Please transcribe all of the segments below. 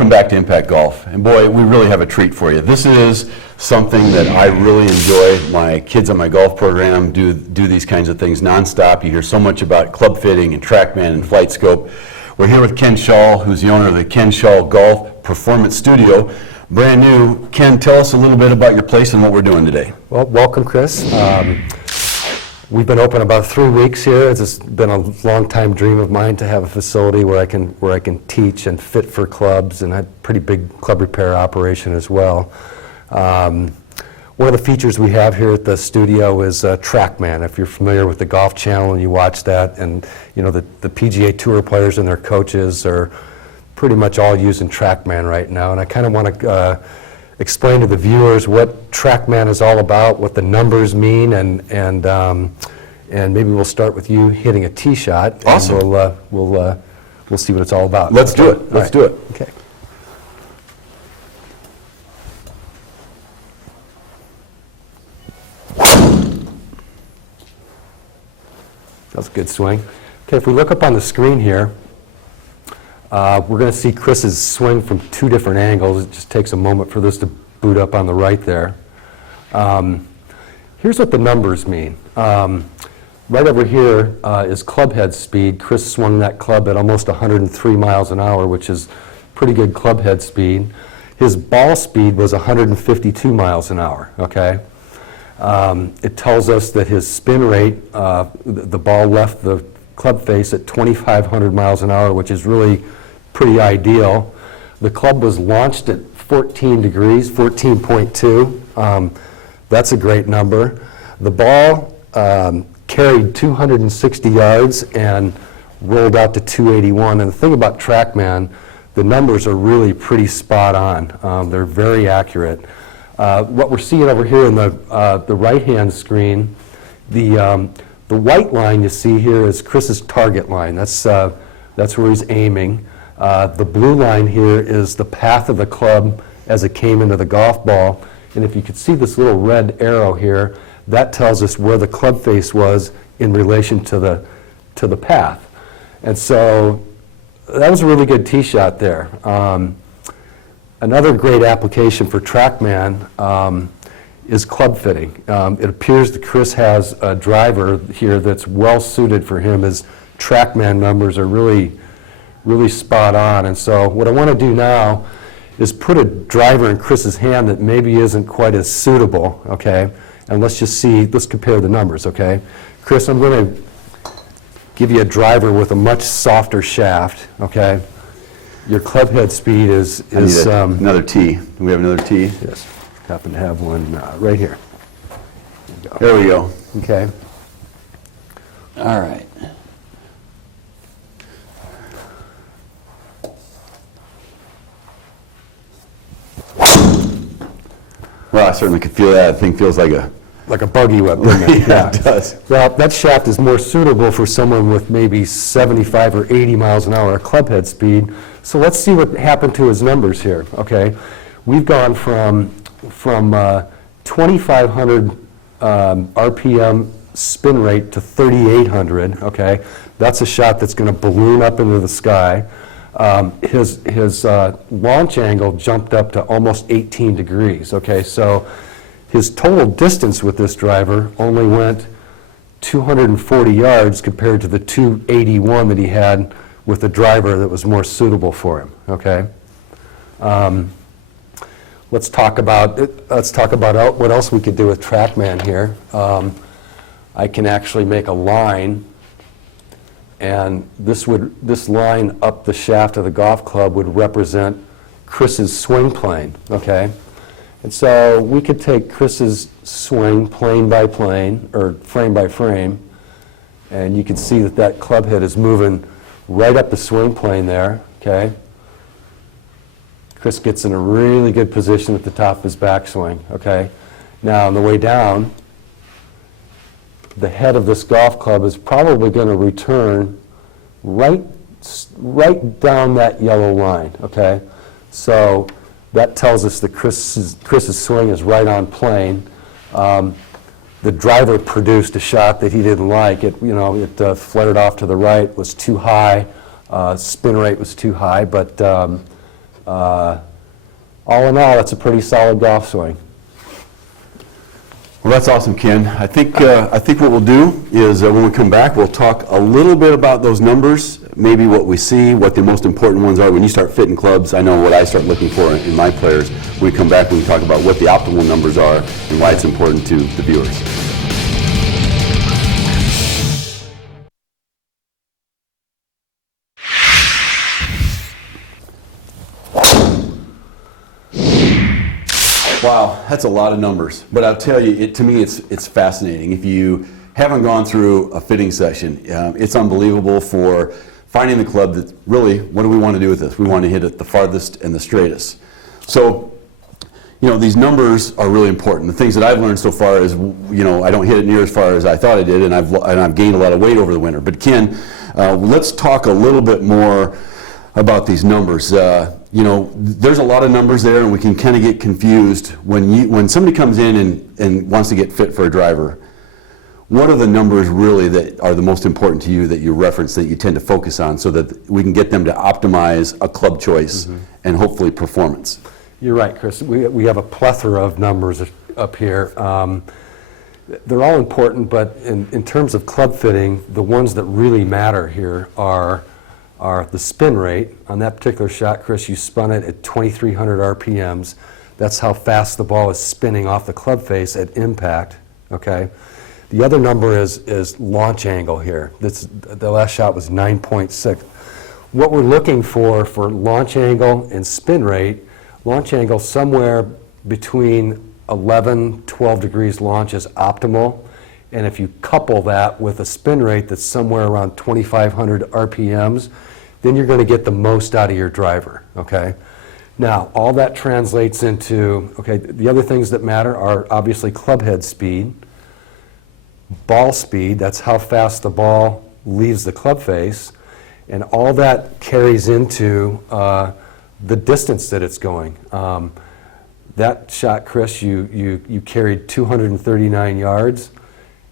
Welcome back to Impact Golf. And boy, we really have a treat for you. This is something that I really enjoy. My kids on my golf program do these kinds of things nonstop. You hear so much about club fitting and Trackman and Flight Scope. We're here with Ken Schall, who's the owner of the Ken Schall Golf Performance Studio. Brand new. Ken, tell us a little bit about your place and what we're doing today. Well, welcome, Chris. We've been open about 3 weeks here. It's been a long-time dream of mine to have a facility where I can teach and fit for clubs, and I have a pretty big club repair operation as well. One of the features we have here at the studio is Trackman. If you're familiar with the Golf Channel and you watch that, and you know the PGA Tour players and their coaches are pretty much all using Trackman right now, and I kind of want to explain to the viewers what Trackman is all about, what the numbers mean, and maybe we'll start with you hitting a tee shot. Awesome. And we'll see what it's all about. Let's do it. Let's do it. Okay. That's a good swing. Okay, if we look up on the screen here, we're going to see Chris's swing from 2 different angles. It just takes a moment for this to boot up on the right there. Here's what the numbers mean. Right over here is club head speed. Chris swung that club at almost 103 miles an hour, which is pretty good club head speed. His ball speed was 152 miles an hour, okay? It tells us that his spin rate, the ball left the club face at 2,500 miles an hour, which is really pretty ideal. The club was launched at 14 degrees, 14.2. That's a great number. The ball carried 260 yards and rolled out to 281. And the thing about Trackman, the numbers are really pretty spot on. They're very accurate. What we're seeing over here in the right-hand screen, the white line you see here is Chris's target line. That's where he's aiming. The blue line here is the path of the club as it came into the golf ball. And if you could see this little red arrow here, that tells us where the club face was in relation to the path. And so that was a really good tee shot there. Another great application for Trackman is club fitting. It appears that Chris has a driver here that's well suited for him. His Trackman numbers are really spot on. And so what I want to do now is put a driver in Chris's hand that maybe isn't quite as suitable, okay? And let's compare the numbers, okay? Chris, I'm going to give you a driver with a much softer shaft, okay? Your club head speed is another tee. Do we have another tee? Yes, happen to have one right here. There we go. Okay. All right. Well, I certainly could feel that. The thing feels like a buggy whip, doesn't it? Yeah, it does. Well, that shaft is more suitable for someone with maybe 75 or 80 miles an hour club head speed. So let's see what happened to his numbers here, okay? We've gone from 2,500 RPM spin rate to 3,800, okay? That's a shot that's going to balloon up into the sky. His launch angle jumped up to almost 18 degrees, okay? So his total distance with this driver only went 240 yards compared to the 281 that he had with a driver that was more suitable for him, okay? Let's talk about what else we could do with Trackman here. I can actually make a line, and this line up the shaft of the golf club would represent Chris's swing plane, okay? And so we could take Chris's swing plane by plane, or frame by frame, and you can see that club head is moving right up the swing plane there, okay? Chris gets in a really good position at the top of his backswing, okay? Now, on the way down, the head of this golf club is probably going to return right down that yellow line, okay? So that tells us that Chris's swing is right on plane. The driver produced a shot that he didn't like. It flared off to the right, was too high, spin rate was too high, but All in all, it's a pretty solid golf swing. Well, that's awesome, Ken. I think what we'll do is when we come back, we'll talk a little bit about those numbers, maybe what we see, what the most important ones are. When you start fitting clubs, I know what I start looking for in my players. When we come back, we can talk about what the optimal numbers are and why it's important to the viewers. Wow, that's a lot of numbers. But I'll tell you, to me, it's fascinating. If you haven't gone through a fitting session, it's unbelievable for finding the club that really, what do we want to do with this? We want to hit it the farthest and the straightest. So, these numbers are really important. The things that I've learned so far is, I don't hit it near as far as I thought I did, and I've gained a lot of weight over the winter. But Ken, let's talk a little bit more about these numbers. There's a lot of numbers there, and we can kind of get confused when somebody comes in and wants to get fit for a driver. What are the numbers really that are the most important to you that you reference, that you tend to focus on, so that we can get them to optimize a club choice and hopefully performance? You're right, Chris. We have a plethora of numbers up here. They're all important, but in terms of club fitting, the ones that really matter here are the spin rate. On that particular shot, Chris, you spun it at 2,300 RPMs. That's how fast the ball is spinning off the club face at impact, okay? The other number is launch angle here. The last shot was 9.6. What we're looking for launch angle and spin rate, launch angle somewhere between 11, 12 degrees launch is optimal. And if you couple that with a spin rate that's somewhere around 2,500 RPMs, then you're going to get the most out of your driver, okay? Now, all that translates into, okay, the other things that matter are obviously club head speed, ball speed, that's how fast the ball leaves the club face, and all that carries into the distance that it's going. That shot, Chris, you carried 239 yards,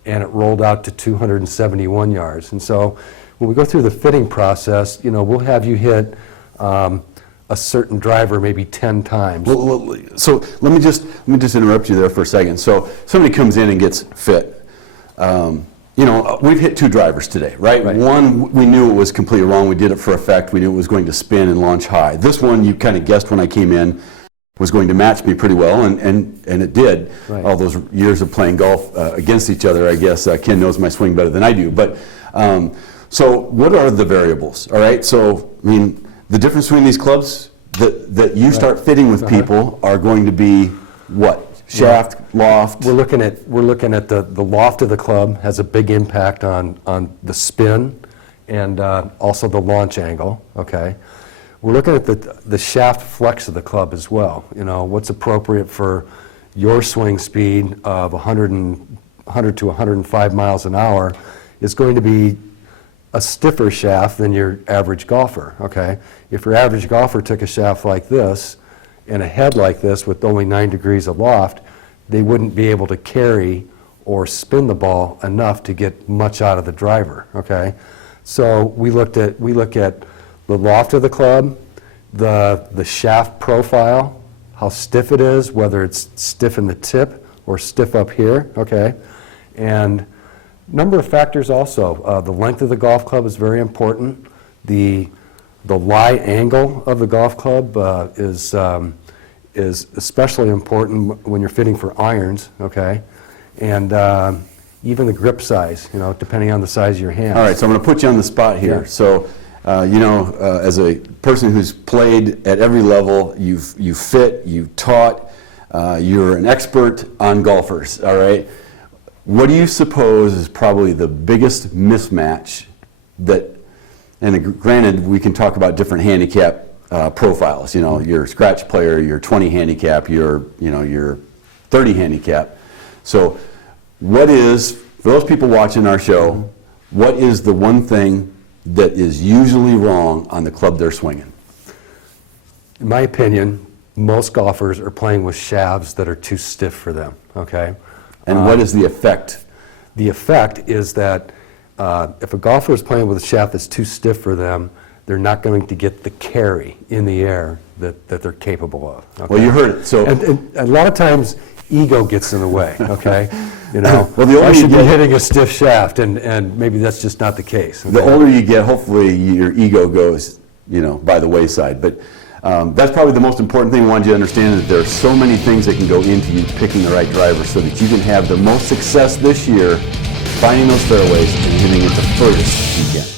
and it rolled out to 271 yards. And so when we go through the fitting process, we'll have you hit a certain driver maybe 10 times. So let me just interrupt you there for a second. So somebody comes in and gets fit. We've hit two drivers today, right? One, we knew it was completely wrong. We did it for effect. We knew it was going to spin and launch high. This one, you kind of guessed when I came in, was going to match me pretty well, and it did. Right. All those years of playing golf against each other, I guess Ken knows my swing better than I do. But so what are the variables? All right. So the difference between these clubs that you start fitting with people are going to be what? Shaft, loft. We're looking at the loft of the club has a big impact on the spin and also the launch angle. Okay. We're looking at the shaft flex of the club as well. What's appropriate for your swing speed of 100 to 105 miles an hour is going to be a stiffer shaft than your average golfer. Okay. If your average golfer took a shaft like this and a head like this with only 9 degrees of loft, they wouldn't be able to carry or spin the ball enough to get much out of the driver. Okay. So we look at the loft of the club, the shaft profile, how stiff it is, whether it's stiff in the tip or stiff up here, okay? And number of factors also. The length of the golf club is very important. The lie angle of the golf club is especially important when you're fitting for irons, okay? And even the grip size, depending on the size of your hands. All right, so I'm going to put you on the spot here. Yeah. So, as a person who's played at every level, you've fit, you've taught, you're an expert on golfers, all right? What do you suppose is probably the biggest mismatch that, and granted, we can talk about different handicap profiles, your scratch player, your 20 handicap, your 30 handicap. So what is, for those people watching our show, what is the one thing that is usually wrong on the club they're swinging? In my opinion, most golfers are playing with shafts that are too stiff for them, okay? And what is the effect? The effect is that if a golfer is playing with a shaft that's too stiff for them, they're not going to get the carry in the air that they're capable of. Okay? Well, you heard it. So And a lot of times, ego gets in the way, okay? You know, Well, the older I you should be get- hitting a stiff shaft, and maybe that's just not the case. the okay? older you get, hopefully your ego goes, by the wayside. But that's probably the most important thing I want you to understand, that there are so many things that can go into you picking the right driver so that you can have the most success this year finding those fairways and hitting it the furthest you can.